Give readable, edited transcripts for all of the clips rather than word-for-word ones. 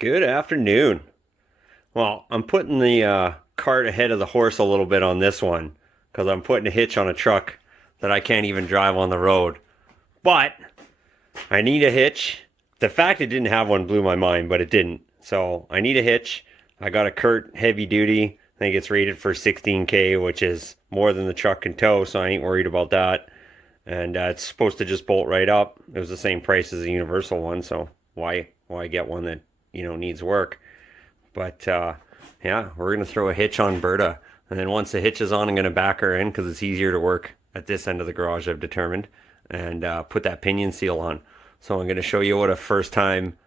Good afternoon. Well, I'm putting the cart ahead of the horse a little bit on this one because I'm putting a hitch on a truck that I can't even drive on the road. But I need a hitch. The fact it didn't have one blew my mind, but it didn't. So I need a hitch. I got a Curt heavy duty. I think it's rated for 16K, which is more than the truck can tow, so I ain't worried about that. And it's supposed to just bolt right up. It was the same price as a universal one, so why get one that needs work? But yeah, we're gonna throw a hitch on Berta, and then once the hitch is on, I'm gonna back her in because it's easier to work at this end of the garage, I've determined, and put that pinion seal on. So I'm gonna show you what a first time,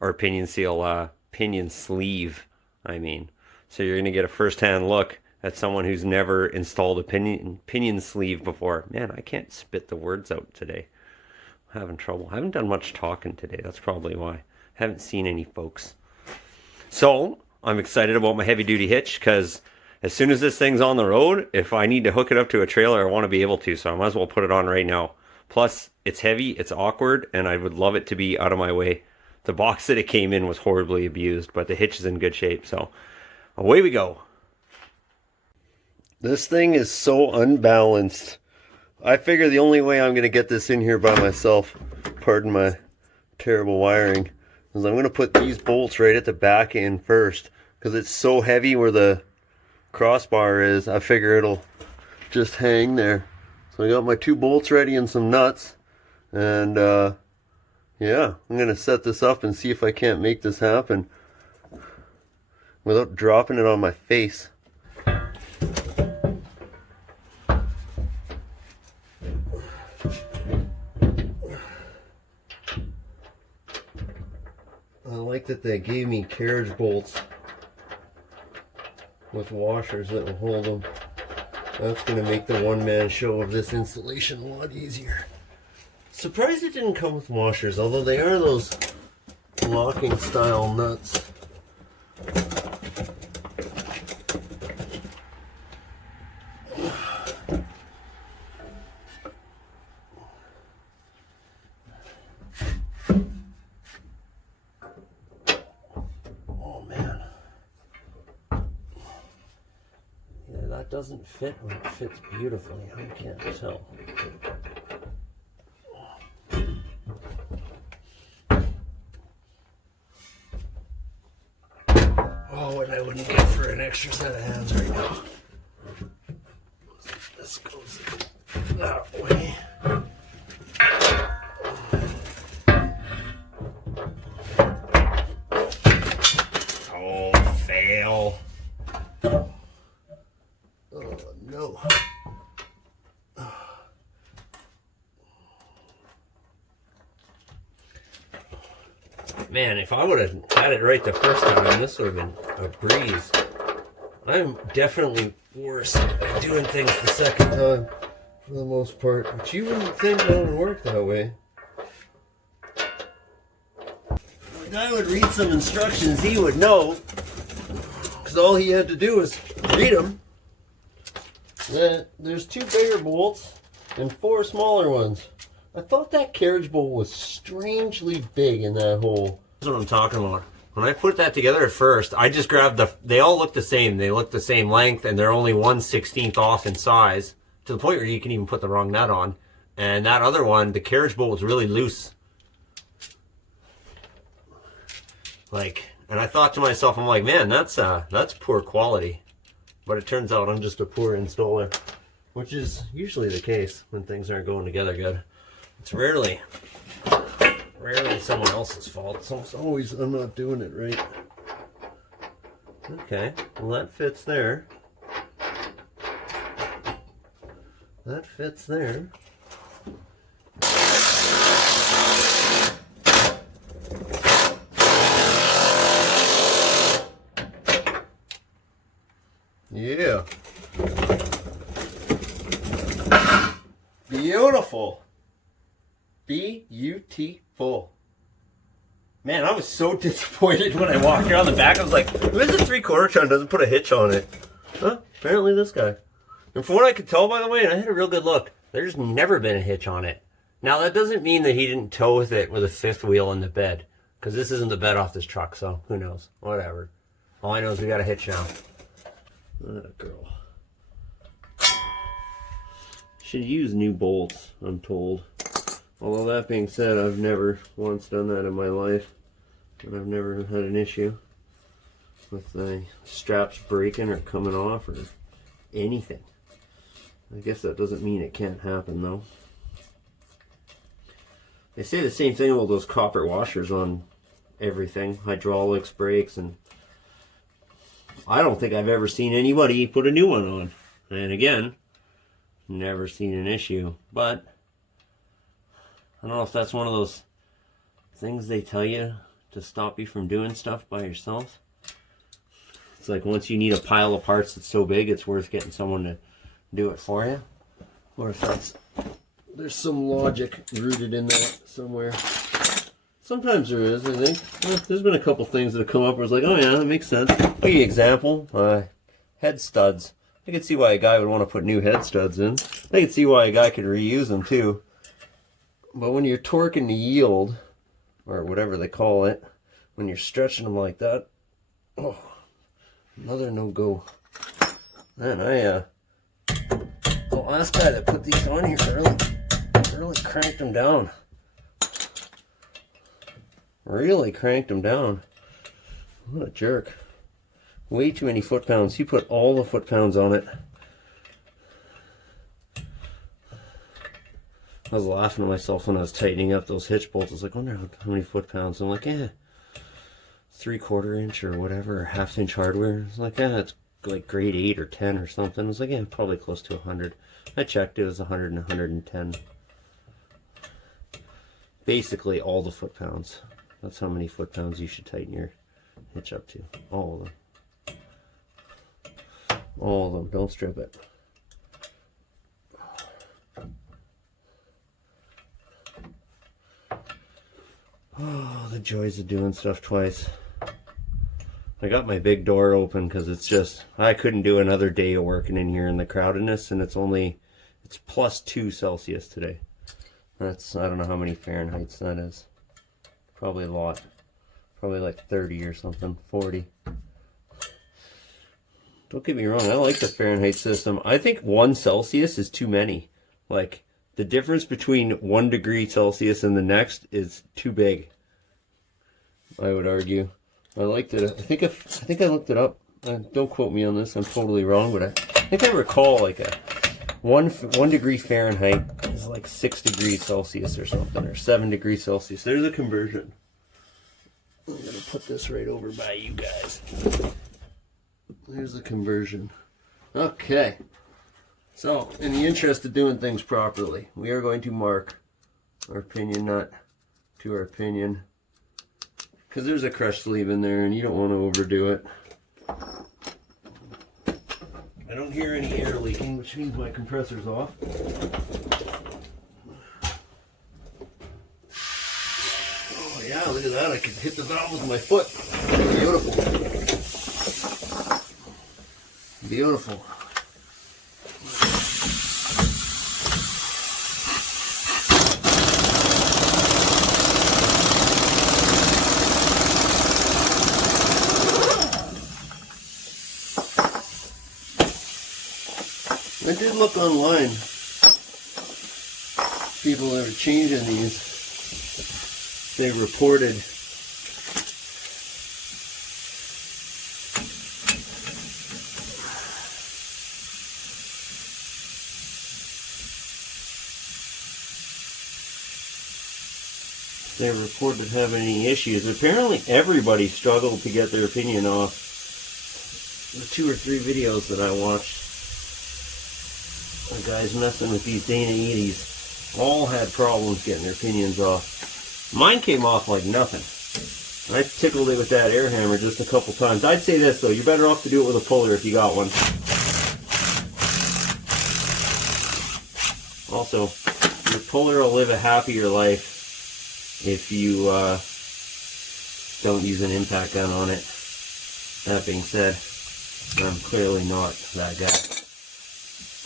or pinion seal, pinion sleeve, I mean. So you're gonna get a first hand look at someone who's never installed a pinion sleeve before. Man, I can't spit the words out today. I'm having trouble. I haven't done much talking today. That's probably why. Haven't seen any folks. So I'm excited about my heavy duty hitch because as soon as this thing's on the road, if I need to hook it up to a trailer, I want to be able to. So I might as well put it on right now. Plus, it's heavy, it's awkward, and I would love it to be out of my way. The box that it came in was horribly abused, but the hitch is in good shape. So away we go. This thing is so unbalanced. I figure the only way I'm going to get this in here by myself, pardon my terrible wiring, is I'm going to put these bolts right at the back end first, because it's so heavy where the crossbar is. I figure it'll just hang there. So I got my 2 bolts ready and some nuts, and yeah, I'm going to set this up and see if I can't make this happen without dropping it on my face. I like that they gave me carriage bolts with washers that will hold them. That's going to make the one-man show of this installation a lot easier. Surprised it didn't come with washers, although they are those locking style nuts. That doesn't fit, or it fits beautifully. I can't tell. Oh, what I wouldn't get for an extra set of hands right now. This goes that way. Oh, fail. Oh, no. Man, if I would have had it right the first time, this would have been a breeze. I'm definitely worse at doing things the second time, for the most part. But you wouldn't think that would work that way. If a guy would read some instructions, he would know. Because all he had to do was read them. There's 2 bigger bolts and 4 smaller ones. I thought that carriage bolt was strangely big in that hole. That's what I'm talking about. When I put that together at first, I just grabbed they all look the same. They look the same length, and they're only 1/16 off in size, to the point where you can even put the wrong nut on. And that other one, the carriage bolt was really loose. And I thought to myself, I'm like, man, that's poor quality. But it turns out I'm just a poor installer, which is usually the case when things aren't going together good. It's rarely someone else's fault. It's almost always I'm not doing it right. Okay, well that fits there. That fits there. Yeah. Beautiful. Beautiful. Man, I was so disappointed when I walked around the back. I was like, where's the 3/4 ton doesn't put a hitch on it? Huh? Apparently this guy. And from what I could tell, by the way, and I had a real good look, there's never been a hitch on it. Now, that doesn't mean that he didn't tow with it with a 5th wheel in the bed. Because this isn't the bed off this truck, so who knows? Whatever. All I know is we got a hitch now. That girl. Should use new bolts, I'm told. Although that being said, I've never once done that in my life. And I've never had an issue with the straps breaking or coming off or anything. I guess that doesn't mean it can't happen though. They say the same thing about those copper washers on everything, hydraulics, brakes, and I don't think I've ever seen anybody put a new one on. And again, never seen an issue. But I don't know if that's one of those things they tell you to stop you from doing stuff by yourself. It's like once you need a pile of parts that's so big, it's worth getting someone to do it for you. Or if that's, there's some logic rooted in that somewhere. Sometimes there is, I think. Well, there's been a couple things that have come up where it's like, oh yeah, that makes sense. I'll give you an example. Head studs. I could see why a guy would want to put new head studs in. I could see why a guy could reuse them too. But when you're torquing the yield, or whatever they call it, when you're stretching them like that, oh, another no-go. Man, the last guy that put these on here really cranked them down. Really cranked them down. What a jerk. Way too many foot-pounds. He put all the foot-pounds on it. I was laughing at myself when I was tightening up those hitch bolts. I was like, I wonder how many foot-pounds. I'm like, 3/4 inch or whatever, or 1/2 inch hardware. It's like, it's like grade 8 or 10 or something. I was like, probably close to 100. I checked, it was 100 and 110. Basically all the foot-pounds. That's how many foot-pounds you should tighten your hitch up to. All of them. All of them. Don't strip it. Oh, the joys of doing stuff twice. I got my big door open because it's just, I couldn't do another day of working in here in the crowdedness, and it's +2 Celsius today. That's, I don't know how many Fahrenheits that is. Probably a lot. Probably like 30 or something, 40. Don't get me wrong, I like the Fahrenheit system. I think 1 Celsius is too many. Like, the difference between 1 degree Celsius and the next is too big, I would argue. I liked it. I think I looked it up. Don't quote me on this, I'm totally wrong, but I think I recall like a 1 degree Fahrenheit is like 6 degrees Celsius or something, or 7 degrees Celsius. There's a conversion. I'm gonna put this right over by you guys. There's the conversion. Okay. So, in the interest of doing things properly, we are going to mark our pinion nut to our pinion, because there's a crush sleeve in there and you don't want to overdo it. I don't hear any air leaking, which means my compressor's off. Oh yeah, look at that, I can hit the valve with my foot. Beautiful. Beautiful. I did look online. People that are changing these, they reported having any issues. Apparently everybody struggled to get their opinion off. The 2 or 3 videos that I watched, the guys messing with these Dana 80s all had problems getting their pinions off. Mine came off like nothing. I tickled it with that air hammer just a couple times. I'd say this though, you're better off to do it with a puller if you got one. Also, your puller will live a happier life if you don't use an impact gun on it. That being said, I'm clearly not that guy.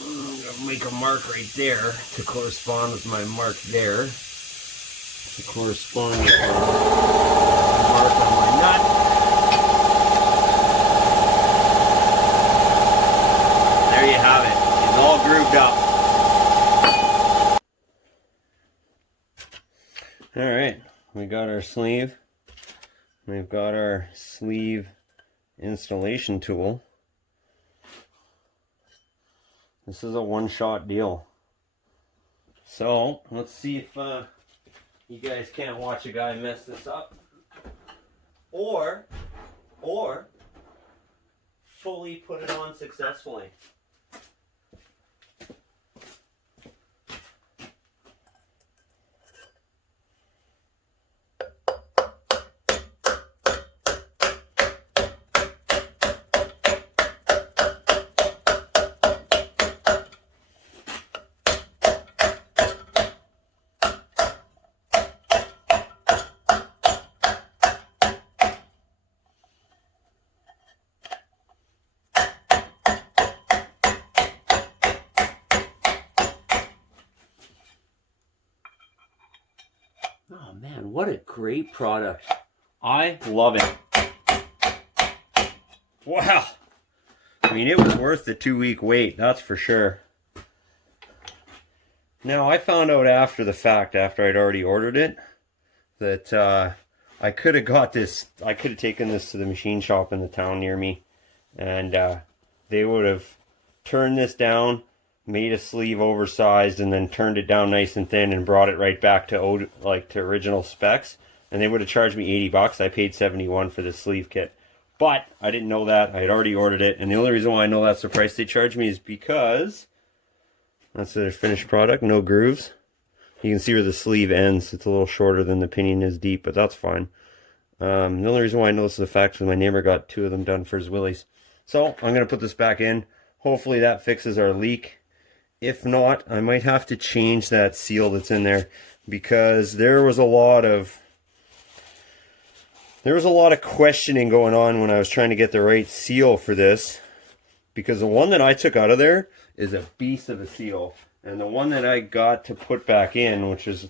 I'm going to make a mark right there to correspond with my mark there. To correspond with hooked up. All right, we got our sleeve. We've got our sleeve installation tool. This is a one-shot deal. So let's see if you guys can't watch a guy mess this up, or fully put it on successfully. Oh man, what a great product. I love it. Wow. I mean, it was worth the 2-week wait, that's for sure. Now, I found out after the fact, after I'd already ordered it, that I could have got this, I could have taken this to the machine shop in the town near me, and they would have turned this down, made a sleeve oversized, and then turned it down nice and thin and brought it right back to to original specs, and they would have charged me 80 bucks. I paid 71 for this sleeve kit, but I didn't know that. I had already ordered it, and the only reason why I know that's the price they charged me is because that's their finished product, no grooves. You can see where the sleeve ends. It's a little shorter than the pinion is deep, but that's fine. The only reason why I know this is a fact is my neighbor got 2 of them done for his willies. So I'm going to put this back in. Hopefully that fixes our leak. If not, I might have to change that seal that's in there, because there was a lot of questioning going on when I was trying to get the right seal for this, because the one that I took out of there is a beast of a seal, and the one that I got to put back in, which is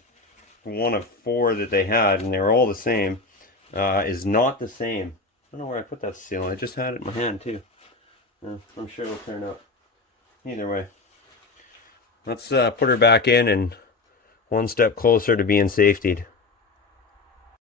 one of 4 that they had, and they were all the same, is not the same. I don't know where I put that seal. I just had it in my hand too. I'm sure it'll turn up. Either way, let's put her back in and one step closer to being safetied.